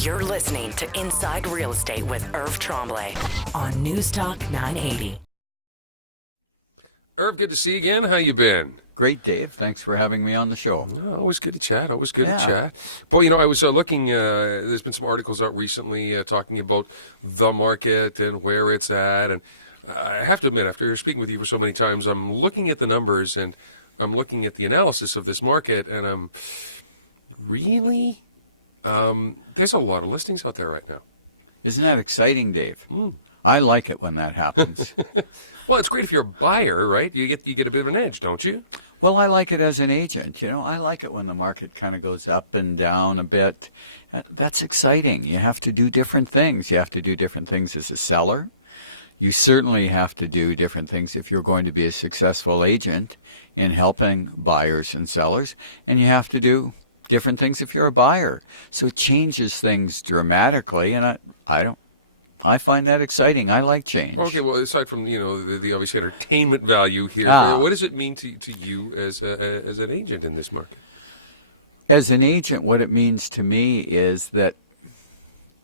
You're listening to Inside Real Estate with Irv Tremblay on Newstalk 980. Irv, good to see you again. How you been? Great, Dave. Thanks for having me on the show. Oh, always good to chat. Always good to chat. Boy, I was looking, there's been some articles out recently talking about the market and where it's at. And I have to admit, after speaking with you for so many times, I'm looking at the numbers and I'm looking at the analysis of this market, and I'm really, there's a lot of listings out there right now. Isn't that exciting, Dave? I like it when that happens. Well, it's great if you're a buyer, right? You get a bit of an edge, don't you? Well, I like it as an agent. I like it when the market kind of goes up and down a bit. That's exciting. You have to do different things. You have to do different things as a seller. You certainly have to do different things if you're going to be a successful agent in helping buyers and sellers. And you have to do different things if you're a buyer. So it changes things dramatically, and I find that exciting. I like change. Okay, well, aside from the obvious entertainment value here, what does it mean to you as an agent in this market? As an agent, what it means to me is that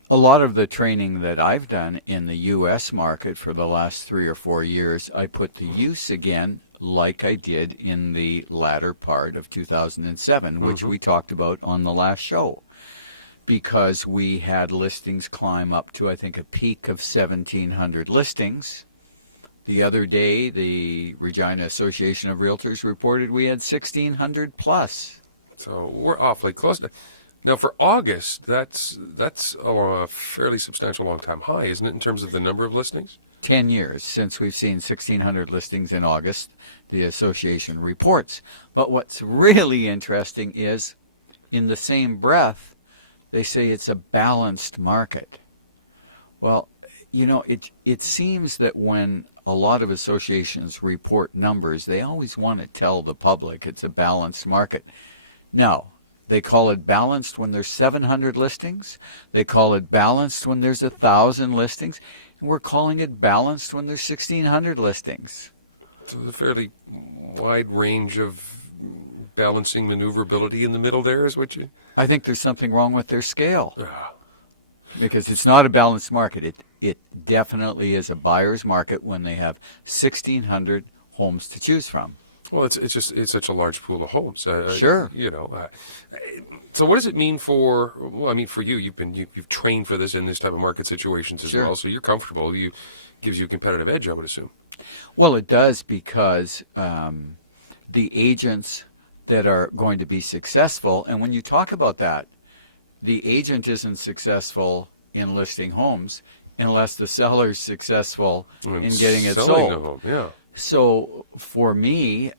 a lot of the training that I've done in the U.S. market for the last 3 or 4 years, I put to use again like I did in the latter part of 2007, which we talked about on the last show. Because we had listings climb up to, I think, a peak of 1,700 listings. The other day, the Regina Association of Realtors reported we had 1,600 plus. So we're awfully close. Now, for August, that's a fairly substantial long-time high, isn't it, in terms of the number of listings? 10 years since we've seen 1,600 listings in August, the association reports. But what's really interesting is, in the same breath, they say it's a balanced market. Well, it seems that when a lot of associations report numbers, they always want to tell the public it's a balanced market. No, they call it balanced when there's 700 listings. They call it balanced when there's 1,000 listings. And we're calling it balanced when there's 1,600 listings. So there's a fairly wide range of balancing maneuverability in the middle there, is what you... I think there's something wrong with their scale. Because it's not a balanced market. It definitely is a buyer's market when they have 1,600 homes to choose from. Well, it's such a large pool of homes. Sure. So what does it mean for? Well, I mean, for you, you've trained for this in this type of market situations as well. So you're comfortable. Gives you a competitive edge, I would assume. Well, it does, because the agents that are going to be successful, and when you talk about that, the agent isn't successful in listing homes unless the seller's successful in getting it sold. A home, yeah. So for me,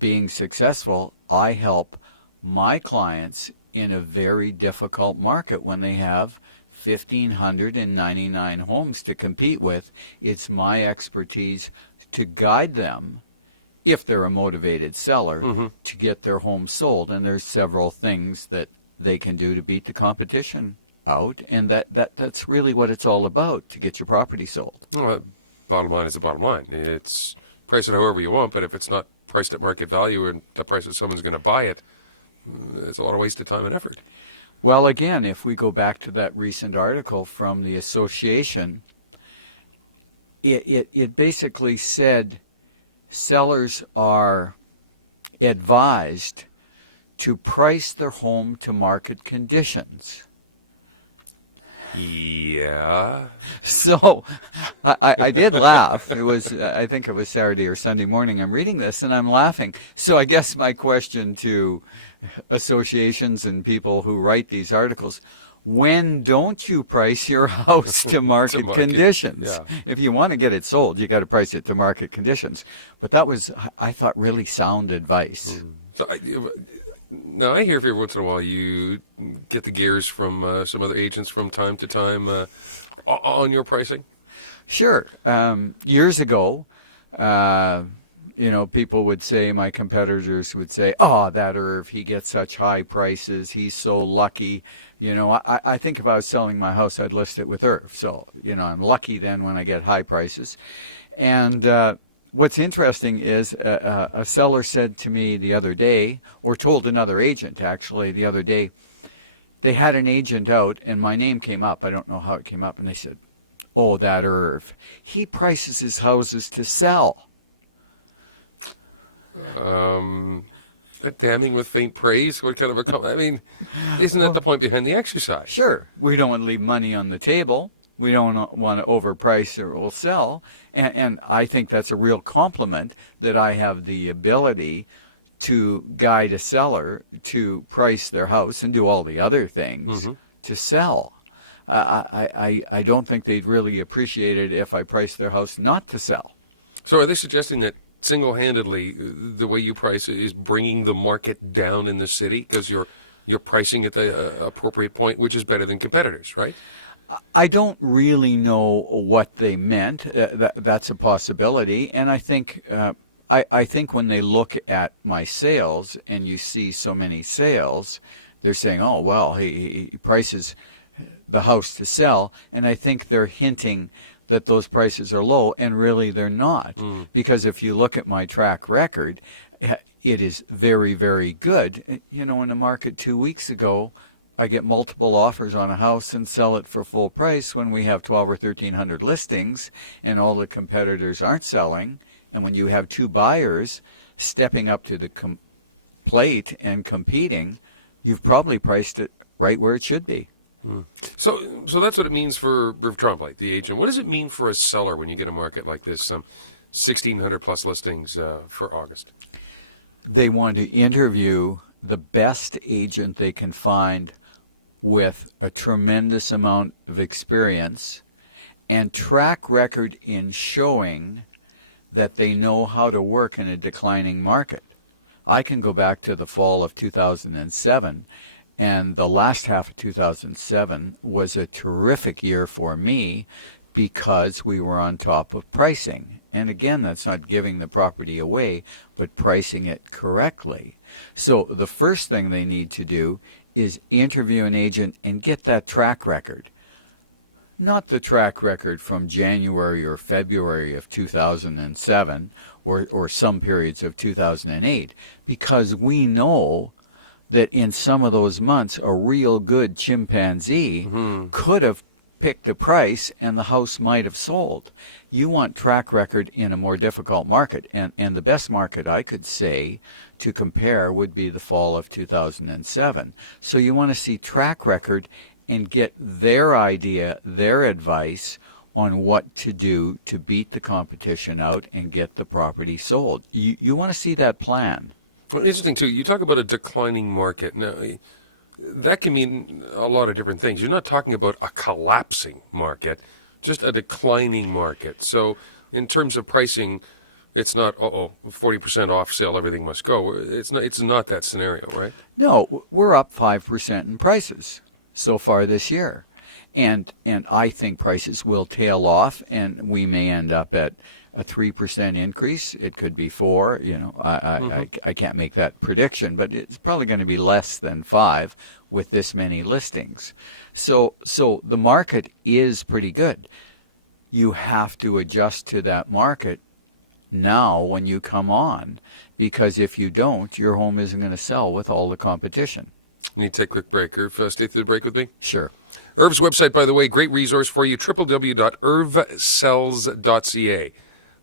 being successful, I help my clients in a very difficult market when they have 1,599 homes to compete with. It's my expertise to guide them, if they're a motivated seller, to get their home sold. And there's several things that they can do to beat the competition out, and that's really what it's all about, to get your property sold. Well, bottom line is the bottom line. It's price it however you want, but if it's not priced at market value and the price that someone's going to buy it, it's a lot of wasted time and effort. Well, again, if we go back to that recent article from the association, it basically said sellers are advised to price their home to market conditions. Yeah. So I did laugh. I think it was Saturday or Sunday morning. I'm reading this and I'm laughing. So I guess my question to associations and people who write these articles, when don't you price your house to market conditions? Yeah. If you want to get it sold, you got to price it to market conditions. But that was, I thought, really sound advice. Now, I hear every once in a while you get the gears from some other agents from time to time on your pricing. Sure. Years ago, people would say, my competitors would say, "Oh, that Irv, he gets such high prices. He's so lucky." I think if I was selling my house, I'd list it with Irv. So, I'm lucky then when I get high prices. And what's interesting is a seller said to me the other day, or told another agent actually the other day, they had an agent out, and my name came up. I don't know how it came up, and they said, "Oh, that Irv, he prices his houses to sell." Damning with faint praise? What kind of I mean, isn't that the point behind the exercise? Sure, we don't want to leave money on the table. We don't want to overprice or sell, and I think that's a real compliment that I have the ability to guide a seller to price their house and do all the other things to sell. I don't think they'd really appreciate it if I priced their house not to sell. So are they suggesting that single-handedly the way you price is bringing the market down in the city because you're pricing at the appropriate point, which is better than competitors, right? I don't really know what they meant. That's a possibility, and I think I think when they look at my sales and you see so many sales, they're saying, "Oh, well, he prices the house to sell," and I think they're hinting that those prices are low, and really they're not. Because if you look at my track record, it is very, very good. You know, in the market 2 weeks ago, I get multiple offers on a house and sell it for full price when we have 12 or 1,300 listings and all the competitors aren't selling. And when you have two buyers stepping up to the plate and competing, you've probably priced it right where it should be. So that's what it means for Tremblay, the agent. What does it mean for a seller when you get a market like this, some 1,600 plus listings for August? They want to interview the best agent they can find with a tremendous amount of experience and track record in showing that they know how to work in a declining market. I can go back to the fall of 2007. And the last half of 2007 was a terrific year for me because we were on top of pricing. And again, that's not giving the property away, but pricing it correctly. So the first thing they need to do is interview an agent and get that track record. Not the track record from January or February of 2007 or some periods of 2008, because we know that in some of those months, a real good chimpanzee could have picked a price and the house might have sold. You want track record in a more difficult market. And the best market I could say to compare would be the fall of 2007. So you want to see track record and get their idea, their advice on what to do to beat the competition out and get the property sold. You want to see that plan. Well, interesting, too. You talk about a declining market. Now, that can mean a lot of different things. You're not talking about a collapsing market, just a declining market. So in terms of pricing, it's not, 40% off sale, everything must go. It's not that scenario, right? No, we're up 5% in prices so far this year. And I think prices will tail off, and we may end up at a 3% increase. It could be 4. You know, I can't make that prediction, but it's probably going to be less than 5 with this many listings. So the market is pretty good. You have to adjust to that market now when you come on, because if you don't, your home isn't going to sell with all the competition. Need to take a quick break. Irv, stay through the break with me? Sure. Irv's website, by the way, great resource for you, www.irvsells.ca.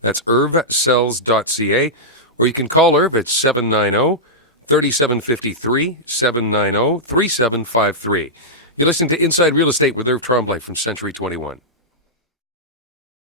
That's irvsells.ca. Or you can call Irv at 790-3753, 790-3753. You're listening to Inside Real Estate with Irv Tremblay from Century 21.